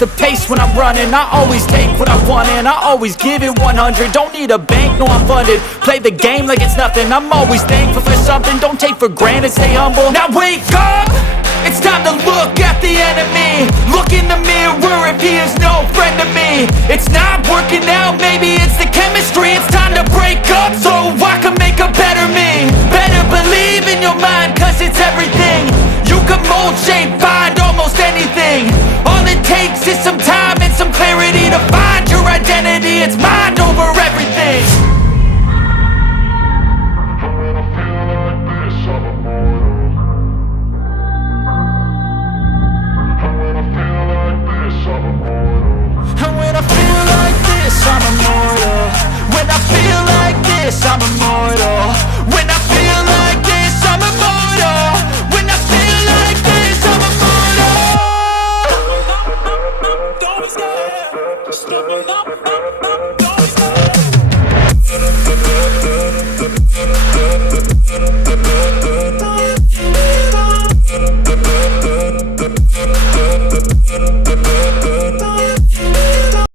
the pace when I'm running. I always take what I want and I always give it 100. Don't need a bank, no I'm funded. Play the game like it's nothing. I'm always thankful for something. Don't take for granted, stay humble. Now wake up, it's time to look at the enemy. Look in the mirror if he is no friend to me. It's not working out, maybe it's the chemistry. It's time to break up so I can make a better me. Better believe in your mind, cause it's everything. You can mold, shape, find almost anything. All it takes is some time and some clarity to find your identity. It's mind over everything. And when I feel like this, I'm immortal. When I feel like this, I'm immortal. When I feel like this, I'm immortal. When I feel like this, I'm immortal. Don't be scared, just step it up.